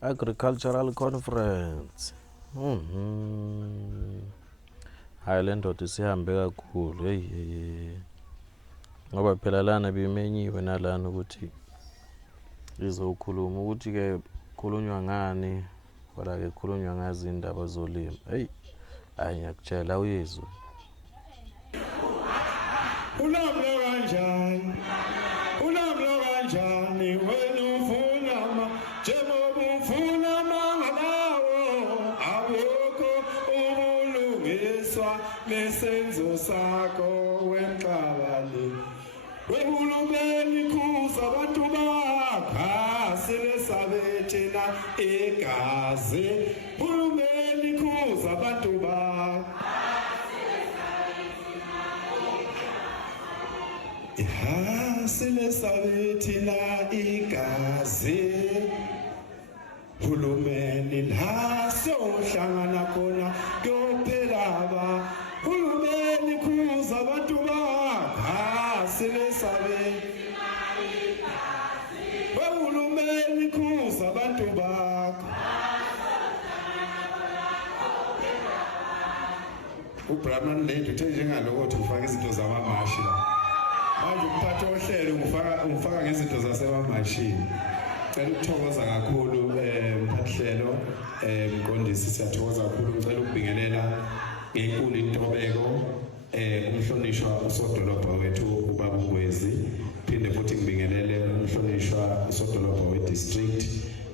Agricultural Conference. Hayi le ndoda isihambe kakhulu hey ngoba phela lana bimenyiwe nalana ukuthi izokhuluma ukuthi ke khulunywa ngani wala ke khulunywa ngazi indaba zolimo. Hayi ngiyakutshela uyezwe. Unamlo kanjani? Unamlo kanjani wena ufuna njengoba ufuna mangalawo awukho ubulungiswa nesenzo sakho wenqabali. Wehulumeni khuza abantu bakha selesabethena igazi. Hulumeni khuza abantu bakha selesabethena igazi. Hulumeni la sohlangana khona kophelaba. Hulumeni khuza abantu bakha selesabethena igazi. Hulumeni khuza abantu bakha. uBrahman lady uthe njengaloko uthi ufaka izinto zamamashi la. Manje umphatha ohlelo ungifaka ngezinto zasemamashini. Ngicela ukuthokoza kakhulu mphathlelo mqondisi siyathokoza kakhulu ngicela ukubingelela ngenkulu intobeko umhlonishwa usodolobha wethu ubaba uNgwezi. Phinde futhi ngibingelele umhlonishwa usodolobha we-district.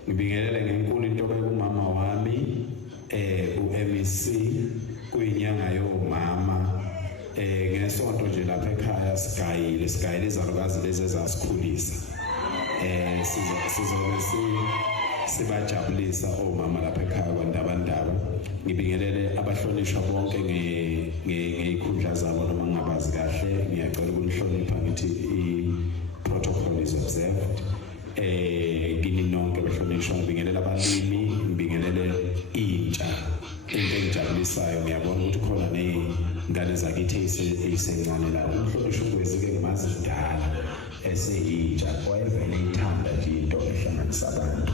Ngibingelele ngenkulu intobeko umama wami uMEC kuyinyanga yomama. Ngesonto nje lapha ekhaya sigayile izalukazi lezi ezasikhulisa. Sizobe sibajabulisa omama lapha ekhaya kwandabandaba. Ngibingelele abahlonishwa bonke ngeikhundla zabo noma ngingabazi kahle. Ngiyacela ukunihlonipha ngithi i-protocol is observed. Kini nonke abahlonishwa ngibingelele abalimi, ngibingelele intsha. Into engijabulisayo ngiyabona ukuthi khona nezingane zakithi ezisencane la. Umhlonishwa uNgwezi-ke ngimazi sidala eseyintsha wayevele ithanda nje into ehlanganisa abantu.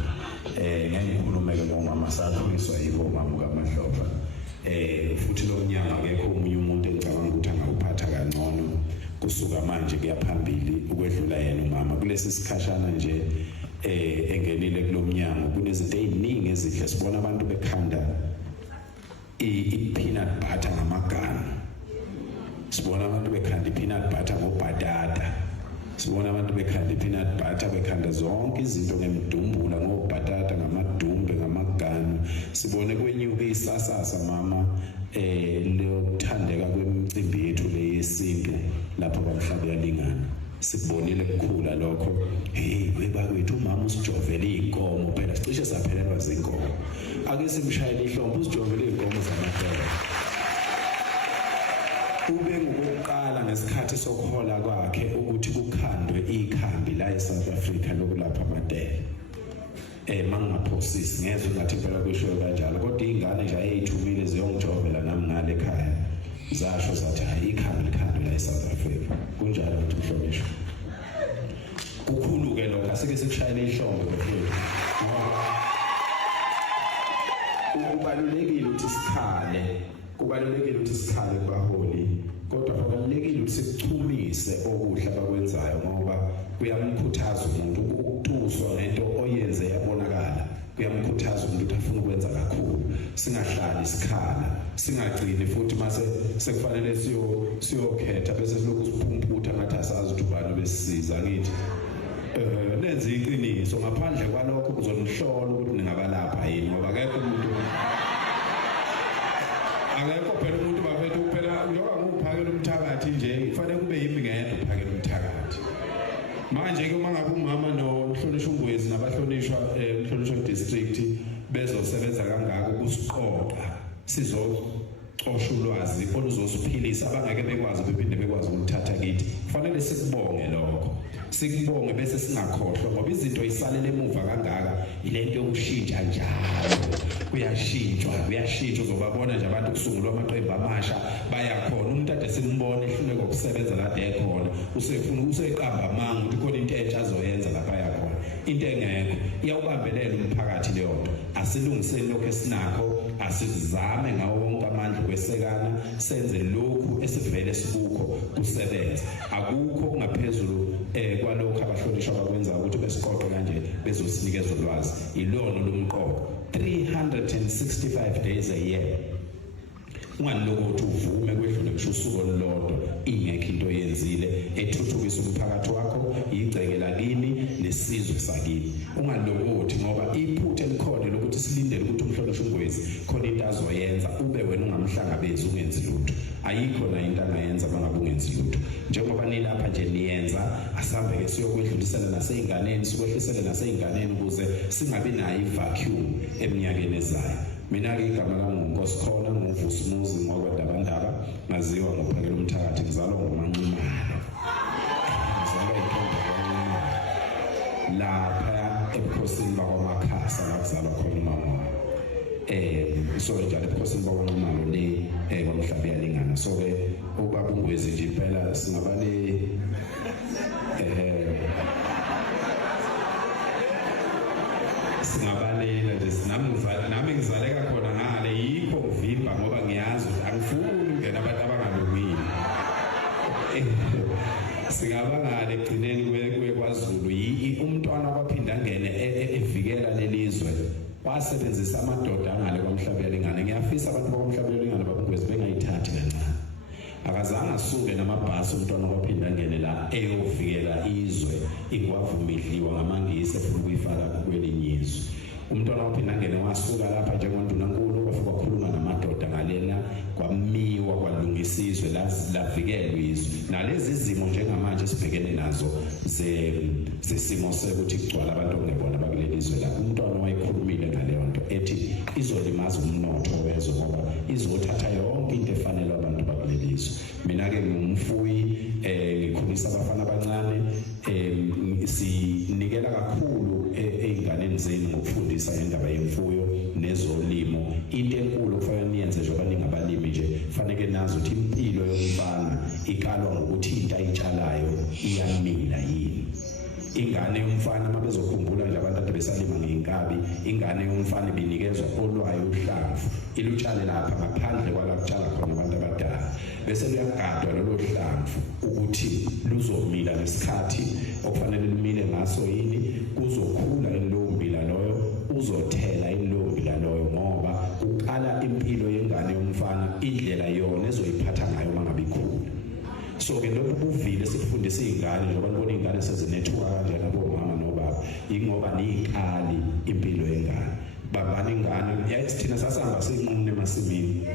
Ngikhulume-ke ngomama sakhuliswa yibo omama kaMahlofa. Futhi lo mnyaka akekho omunye umuntu engicabanga ukuthi angawuphatha kangcono kusuka manje kuya phambili ukwedlula yena umama. Kulesi sikhashana nje engenile kulo mnyango kunezinto eziningi ezihle. Sibona abantu bekhanda i-peanut butter ngamagana. Sibona abantu bekhanda i-peanut butter ngobhatata. Sibona abantu bekhanda i-peanut butter bekhanda zonke izinto ngemdumbula ngobhatata ngamadumbe ngamagana. Sibone kwenyuke isasasa mama lokuthandeka kwemicimbi yethu le yesintu lapho bamhlaba yalingana. Sikubonile kukhula lokho. Webakwethu umama usijovele iy'nkomo phela sicishe saphelelwa zinkomo. Ake simshayele ihlombe usijovele iy'nkomo zamaphela. Ube ngokuqala ngesikhathi sokuhola kwakhe ukuthi kukhandwe ikhambi la eSouth Africa lokulapha amadele. Mangingaphosisi ngezwe ngathi phela kushiwo kanjalo kodwa iy'ngane nje ayey'thumile ziyongijovela nami ngale ekhaya. Zasho zathi hayi ikhambi likhandwe la eSouth Africa. Kunjalo ukuthi mhlonishwa. Kukhulu-ke lokho asike sikushayele ihlombe mfowethu. Kubalulekile ukuthi sikhale. Kubalulekile ukuthi sikhale kubaholi. Kodwa kubalulekile ukuthi sikuchumise okuhle abakwenzayo ngoba kuyamkhuthaza umuntu ukutuswa ngento oyenze yabonakala. Kuyamkhuthaza umuntu ukuthi afune ukwenza kakhulu. Singahlali sikhala, singagcini futhi mase sekufanele siyokhetha bese silokhu siphumputha ngathi asazi ukuthi ubani besisiza ngithi. Nenze iqiniso ngaphandle kwalokho kuzonihlola ukuthi ningabalapha yini ngoba akekho umuntu phela umuntu bafethu kuphela njengoba nguphakela umthakathi nje kufanele kube yimi ngedwa uphakela umthakathi. Manje ke uma ngabe umama nomhlonishwa uNgwezi nabahlonishwa umhlonishwa district bezosebenza kangako kusiqoqa sizocosha ulwazi oluzosiphilisa abangeke bekwazi bephinde bekwazi ukulithatha kithi. Kufanele sikubonge lokho. Sikubonge bese singakhohlwa ngoba izinto isalele emuva kangaka ilento yokushintsha njalo. Kuyashintshwa uzobabona nje abantu kusungulwa amaqembu amasha bayakhona. Umuntu ade simbone ehluleka ukusebenza kade ekhona usefuna useqamba amanga ukuthi khona into entsha azoyenza lapha yakhona. Into engekho iyawubambelela umphakathi leyo nto. asilungiseni lokho esinakho, asizame ngawo wonke amandla ukwesekana, senze lokhu esivele sikukho kusebenza. Akukho kungaphezulu kwalokho abahlonishwa bakwenza ukuthi besiqoqe kanje bezosinikeza ulwazi. Ilona lomqoqo 365 days a year. Ungalokho uvume kwedlule ngisho usuku olulodwa ingekho into yenzile ethuthukisa umphakathi wakho, igceke lakini nesizwe sakini. Ungalokothi ngoba iphuthe elikhona lokuthi silindele ukuthi umhlonishwa uNgwezi khona into azoyenza ube wena ungamhlangabezi ungenzi lutho. Ayikho na into angayenza bangabe ungenzi lutho. Njengoba nilapha nje niyenza, asambe ke siyokwedlulisela naseyinganeni, sikwehlisele naseyinganeni ukuze singabi nayo ivacuum eminyakeni ezayo. Mina-ke igama lami nguNkosikhona, nguVusumuzi ngokwendabandaba, ngaziwa ngophekela umthakathi, ngizalwa ngoManximalo. Ngizalwa ekhaya kwaNximalo. Lapha ebukhosini bakwaMakhasa la kuzalwa khona umama wami. So njalo ebukhosini bakwaNximalo le kwaMhlaba iyalingana. So ke ubaba uNgwezi nje impela singabale singabalela nje nami ngizaleka khona ngale yikho ngivimba ngoba ngiyazi ukuthi angifuni ungena abantu abangalungile. Singabangale egcineni kweKwaZulu umntwana kwaphinda angene evikela lelizwe wasebenzisa amadoda angale kwaMhlaba iyalingana. Ngiyafisa abantu bakwaMhlaba iyalingana babuNgwezi bengayithathi kancane. Akazange asuke namabhasi umntwana kwaphinda angene la eyovikela izwe ingwavumidliwa ngamangisi efuna ukuyifaka kwelinye izwe. Umntwana waphinda angene wasuka lapha njengondunankulu kwafika kwakhuluma namadoda ngalena kwamiwa kwalungisizwe lavikelwa izwe. Nalezi izimo njengamanje sibhekene nazo zesimo sekuthi kugcwala abantu ongebona bakuleli izwe la. Umntwana wayekhulumile ngaleyo nto ethi izolimaza umnotho wezwe ngoba izothatha yonke into efanele abantu bakuleli izwe. Mina-ke ngumfuyi, ngikhulisa abafana abancane, sinikela kakhulu ey'nganeni zenu ngokufundisa ngendaba yemfuyo nezolimo. Into enkulu okufanele niyenze njengoba ningabalimi nje, kufanele nazi ukuthi impilo yomfana ikalwa ngokuthi into ayitshalayo iyamila yini. Ingane yomfana mabezokhumbula nje abantu ade besalima ngey'nkabi, ingane yomfana ibinikezwa olwayo uhlamvu ilutshale lapha ngaphandle kwala kutshala khona abantu abadala, bese luyagadwa lolo hlamvu ukuthi luzomila ngesikhathi okufanele lumile ngaso yini, kuzokhula lowo mbila loyo, uzothela lowo mbila loyo, ngoba uqala impilo yengane yomfana indlela yona ezoyiphatha ngayo mangabe ikhula. So ke lokhu kuvile sikufundisa izingane njengoba nibona izingane sezinethuka kanje nabomama nobaba, ingoba niyiqali impilo yengane. Babani ingane yathi thina sasihamba sinqumune emasimini,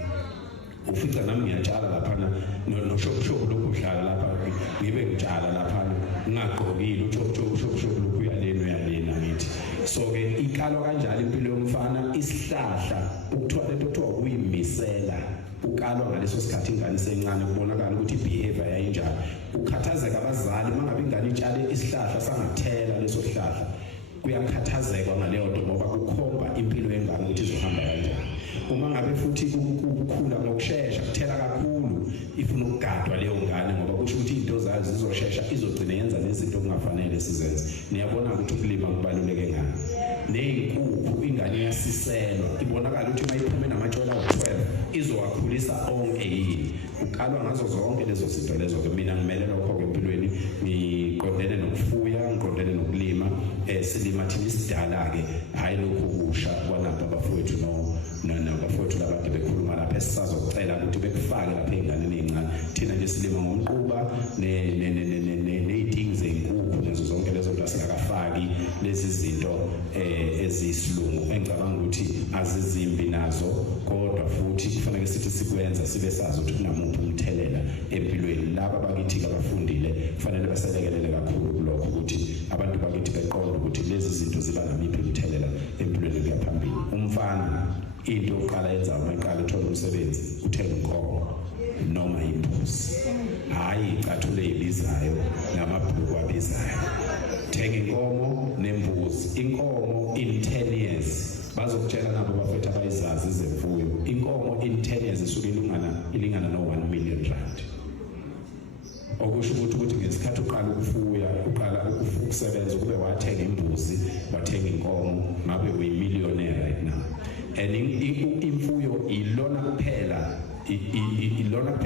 ufica nami ngiyatshala laphana noshopshop lokhu udlala lapha, ngibe ngitshala laphana ngingagqokile ushopshop lokhu uyalena ngithi. So ke iqalo kanjalo impilo yomfana, isihlahla ukuthiwa lento kuthiwa kuyimisela, ukalwa ngaleso sikhathi ingane sencane kubonakala ukuthi ibehavior yayinjani. Ukhathazeka abazali mangabe ingane itshale isihlahla sangathela leso sihlahla, kuyakhathazeka ngaleyo nto ngoba kukhomba impilo yengane ukuthi izohamba kanjani. Uma ngabe futhi ukukhula ngokusheshsha kuthela kakhulu, ifuna ukugadwa leyo ngane ngoba kusho ukuthi into zayo zizosheshsha, izogcina yenza nezinto okungafanele sizenze. Niyabona ukuthi ukulima kubaluleke ngani. Ney'nkukhu ingane iyasiselwa, ibonakala ukuthi uma iphume namatshela awu-12 izowakhulisa onke yini. Ukalwa ngazo zonke lezo zinto lezo-ke. Mina ngimele lokho-ke empilweni, ngiqondene nokufuya, ngiqondene nokulima. Silima thina isidala-ke, hhayi lokhu kusha kwanabo abafowethu nabafowethu labade bekhuluma lapha esisazocela ukuthi bekufake lapha ey'nganeni ey'ncane. Thina nje silima ngomquba ney'dingi zey'nkukhu nazo zonke lezo nto, singakafaki lezi zinto eziyisilungu engicabanga ukuthi azizimbi nazo, kodwa futhi kufanele sithi sikwenza sibe sazi ukuthi kunamuphi umthelela empilweni. Laba bakithi abafundile kufanele baselekelele kakhulu kulokho ukuthi abantu bakithi beqonde ukuthi lezi zinto ziba namiphi umthelela empilweni kuya phambili. Umfana into yokuqala yenzayo uma eqala uthola umsebenzi, uthenga inkomo noma imbuzi, hhayi iy'cathulo ey'bizayo namabhuluku abizayo. Thenga inkomo nembuzi. Inkomo in 10 years bazokutshela nabo bafethu abayizazi zemfuyo, inkomo in 10 years isuke ilingana no-1 million rand. Okusho ukuthi ngesikhathi uqala ukufuya, uqala ukusebenza, kube wathenga imbuzi, wathenga inkomo, ngabe uyi-millionaire right now. and imfuyo ilona kuphela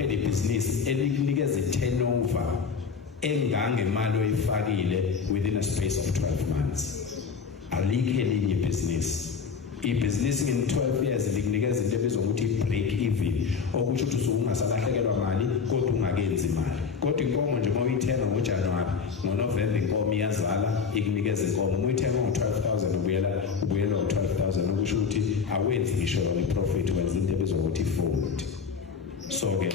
ibhizinisi elikunikeza turnover engangemali oyifakile within a space of 12 months. Alikho elinye ibhizinisi in 12 years likunikeza into ebizwa ukuthi break even, okusho ukuthi usungasalahlekelwa mali kodwa ungakenzi imali. Kodwa inkomo nje uma uyithenga ngoJanuary, ngoNovember inkomo iyazala ikunikeza inkomo. Uma uyithenga ngo-12,000 ubuyela ngo-12,000, okusho ukuthi awenzi ngisho yona iprofit, wenza into ebizwa ukuthi i-food. So-ke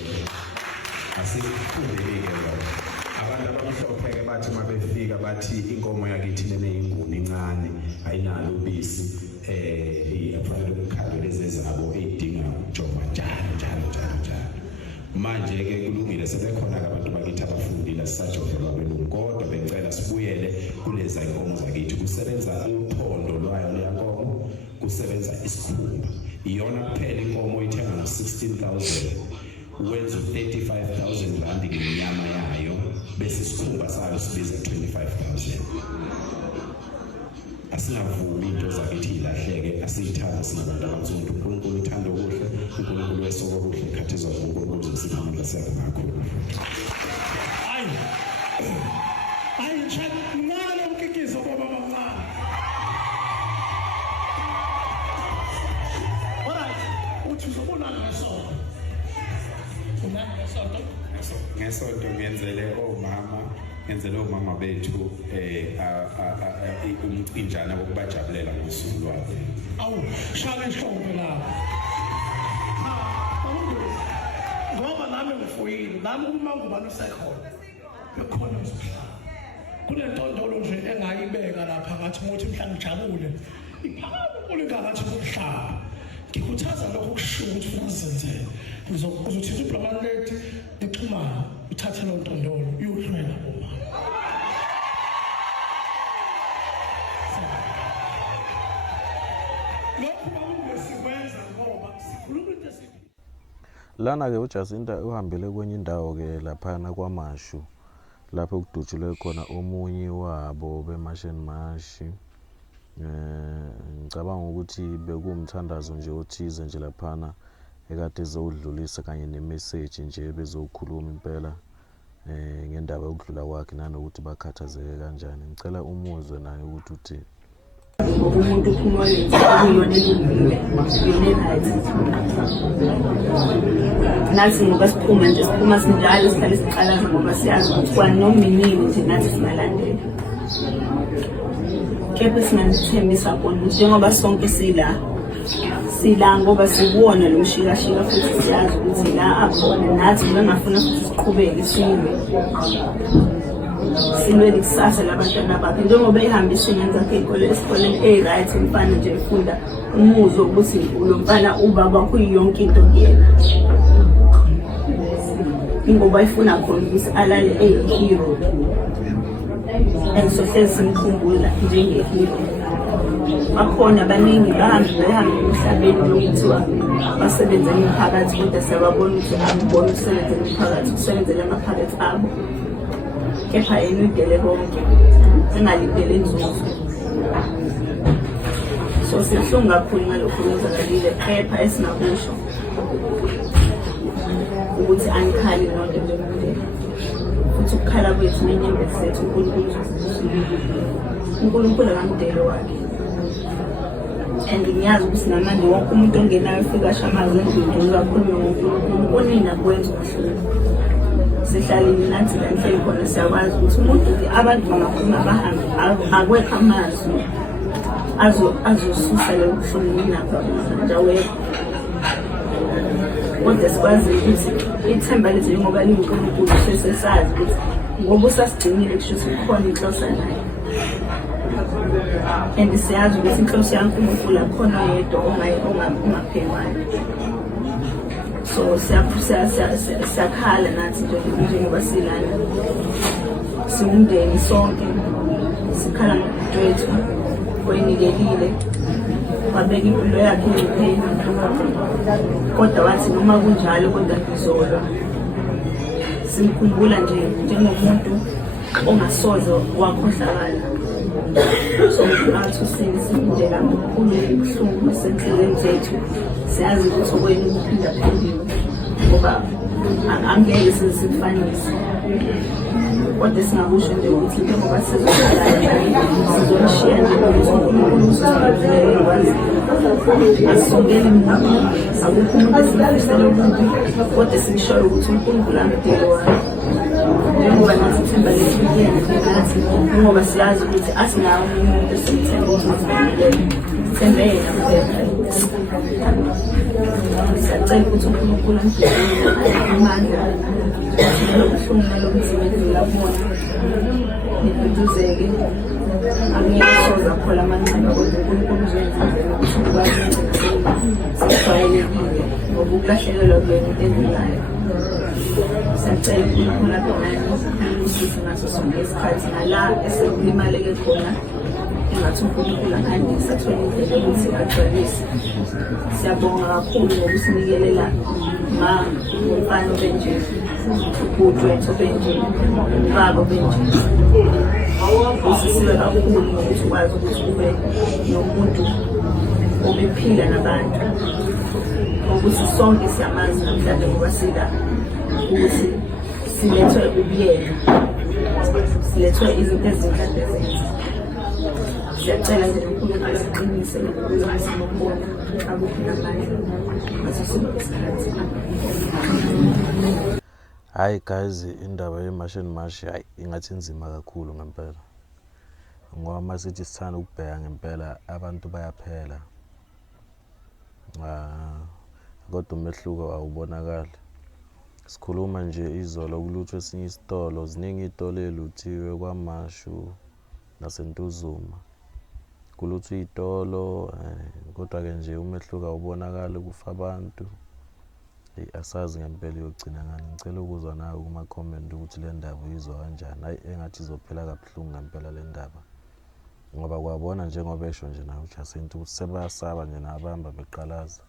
asikufundele-ke lokho. Abantu abamhlophe-ke bathi uma befika bathi inkomo yakithi neneyinguni incane ayinalo ubisi, afanele ukukhandela ezezabo ey'dinga ukujova njalo. Manje-ke kulungile, sebekhona-ke abantu bakithi abafundile, sisajovelwa belungu, kodwa becela sibuyele kuleza inkomo zakithi. Kusebenza uphondo lwayo leya nkomo, kusebenza isikhumba. Iyona kuphela inkomo oyithenga ngo-16,000, wenza 35,000 rand ngenyama yayo, bese isikhumba sayo sibiza 25,000. Asingavumi into zakithi ilahleke, asiyithanda singabantu abansundu. uNkulunkulu uthanda okuhle, uNkulunkulu wesoko okuhle, ikhathi zonke uNkulunkulu uzosipha amandla ngakho. Hayi ngalo umkikizo baba bamncane. Alright, uthi uzobona ngesonto. Ngesonto ngenzele omama bethu umcinjana wokubajabulela ngosuku lwabo. Awu, shaka isihlombe lapho. Ngoba nami ngifuyile, nami uma ngubani usekhona. Bekhona usihlala. Kule ntondolo nje engayibeka lapha ngathi ngothi mhla ngijabule. Iphakame ngathi kuhlaba. Ngikhuthaza lokho kusho ukuthi ufuna sizenzele. Uzothatha ibhlama lethu lixhumana, uthathe lo ntondolo uyohlwela uma. Lokho bakusikwenza ngoba sikhuluma into esithi. Lana-ke uJacinta uhambele kwenye indawo-ke laphana kwaMashu, lapho kudutshulwe khona omunye wabo beMash and Mash. Ngicabanga ukuthi bekuwumthandazo nje othize nje laphana ekade ezowudlulisa kanye nemessage nje bezokhuluma impela ngendaba yokudlula kwakhe nanokuthi bakhathazeke kanjani. Ngicela umuzwe naye ukuthi uthini. Umuntu uphuma yona elungile nathi ngoba siphuma nje siphuma sinjalo sihlale siqalaza ngoba siyazi ukuthi kwanominiwe nje nathi singalandela. Kepha singathembisa khona njengoba sonke sila ngoba sikuwona lo mshikashika futhi siyazi ukuthi la akhona nathi bengafuna futhi siqhubeke silwe likusasa labantwana bakhe njengoba ehambisa ingenza iy'nkolo esikoleni right umfana nje efunda umuzwa ukuthi lo mfana ubaba kuyiyonke into kuyena ingoba ifuna khona ukuthi alale eyihero and sohlezi simkhumbula njengehero. Bakhona abaningi bahambe emhlabeni lokuthiwa basebenza imiphakathi kodwa siyababona ukuthi akubona ukusebenza imiphakathi ukusebenzela amaphakathi abo. Kepha elidele bonke engalidele inzuzo. So siyahlunga kakhulu ngalokho okwenzakalile, kepha esingakusho ukuthi anikhali nonke njengomndeni futhi ukukhala kwethu nenyembezi zethu uNkulunkulu akamdelo wakhe. And ngiyazi ukuthi namanje wonke umuntu ongenayo ufika ashamaze endlini kakhulu ngoNkulunkulu onina kwenza ubuhlungu. Sihlalile nathi la nihleli khona siyakwazi ukuthi umuntu abantu bangakhuluma bahambe akwekho amazwi azosusa lo buhlungu napha njawekho. Kodwa sikwazi ukuthi ithemba lethu njengoba liwuNkulunkulu sesazi ukuthi ngoba usasigcinile kusho ukuthi kukhona inhloso naye. And siyazi ukuthi inhloso yaNkulunkulu akhona yedwa ongaphelwayo. So siyakhala nathi njengoba silana siwumndeni sonke sikhala ngomdwethu oyinikelile wabeka impilo yakhe engcupheni kodwa wathi noma kunjalo kodwa ngizolwa. Simkhumbula nje njengomuntu ongasoze wakhohlakala So athi sifundela kakhulu ubuhlungu esenhlelweni zethu siyazi ukuthi okwenu kuphinda phindile ngoba angeke sizifanise kodwa singakusho nje ukuthi njengoba sizomshiya nje ukuthi uNkulunkulu usibaluleke kwazi asongele muntu akukho umuntu esifisela umuntu kodwa sikushoyo ukuthi uNkulunkulu amdele wakhe njengoba nathi ithemba lethu nathi ngoba siyazi ukuthi asinawo umuntu esithemba ukuthi sithembe yena kuphela. Siyacela ukuthi uNkulunkulu amdele amandla ubuhlungu nalobunzima edlula kubona niduduzeke angeke soze akhola amanceba kodwa uNkulunkulu uzoyenza indlela ukuthi ukwazi sijwayelekile ngoba ukulahlekelwa kuyona into endlulayo. Siyacela uNkulunkulu adonane usize ngaso sonke isikhathi nala esekulimaleke khona engathi uNkulunkulu angandisa athole indlela yokuthi agcwalise. Siyabonga kakhulu ngokusinikelela ngumfana obenje ubhuti wethu obenje ubaba obenje usisiwe kakhulu ngokuthi ukwazi ukuthi ube nomuntu obephila nabantu ukuthi sonke siyamazi namhlanje ngoba sila ukuthi silethwe ubuyena silethwe izinto ezinhlande zethu. Siyacela nje uNkulunkulu asiqinise ukuze sinokubona akuphi namandla ngaso sonke isikhathi. Hayi guys, indaba yeMashini Mashi hayi ingathi inzima kakhulu ngempela ngoba masithi sithanda ukubheka ngempela abantu bayaphela kodwa umehluko awubonakali. Sikhuluma nje izolo kuluthwe esinye isitolo, ziningi itolo eluthiwe kwaMashu naseNtuzuma kuluthwe itolo kodwa-ke nje umehluko awubonakali kufa abantu. Asazi ngempela iyogcina ngani. Ngicela ukuzwa nawe kuma-comment ukuthi le ndaba uyizwa kanjani. Hayi engathi izophela kabuhlungu ngempela le ndaba ngoba kwabona njengoba esho nje nawe uJacinta ukuthi sebeyasaba nje nabahamba beqalaza.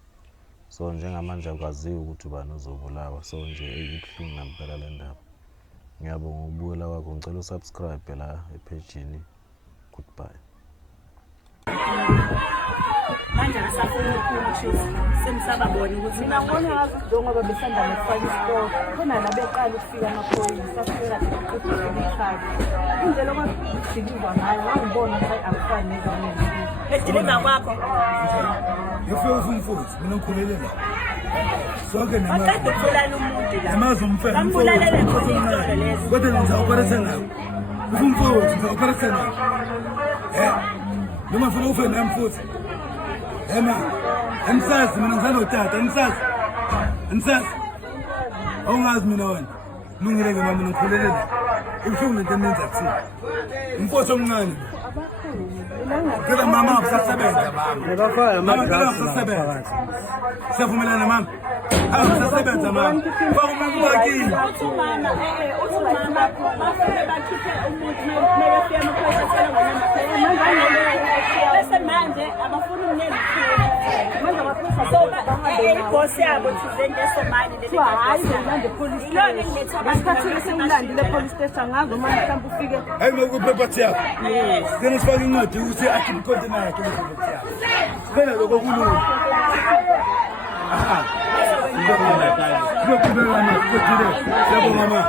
So njengamanje akwaziwa ukuthi ubani uzobulawa. So nje ibuhlungu ngempela le ndaba. Ngiyabonga ukubukela kwakho. Ngicela usubscribe la epagini. Goodbye. Manje ngisafuna ukuthi semsababona ukuthi mina ngibona ngathi njengoba besanda nokufaka isitoko khona la beqala ukufika amaphoyisa afika eqedile ekhaya indlela okwasidikizwa ngayo ngangibona ukuthi akufani nezamanye ediliva kwakho Yofika umfuthu mina ngikhulelela sonke waqeda ukubulala umuntu la namazi umfana bambulalele khona izitolo lezo kodwa ngiza operation nawo umfuthu ngiza operation nawo noma ufuna ufe nami futhi angisazi mina ngisanotata angisazi awungazi mina wena lungile ke mama ngikhulelela ubuhlungu into eninzi akusizi umfuthu omncane Kila mama usasebenza mama. Nebafaka amadrasi usasebenza. Siyavumelana mama. Usasebenza mama. Kwa umuntu wakini. Mama uthumama bafike bakhiphe umuntu mebefika amaphoyisa sala ngona bese manje abafuna umnene manje abaphoyisa ibosi yabo thizende eSomali leli hayi manje police ilona ngiletha basikhathile simlandile police station ngazo manje mhlawumbe ufike Hayi ngokupepha yakho. Sena sifaka incwadi ukuthi akhiphe container yakhe ngokupepha yakho. Phela lokho kulula. Aha. Ngiyakubona mama, ngiyakubona. Yabo mama.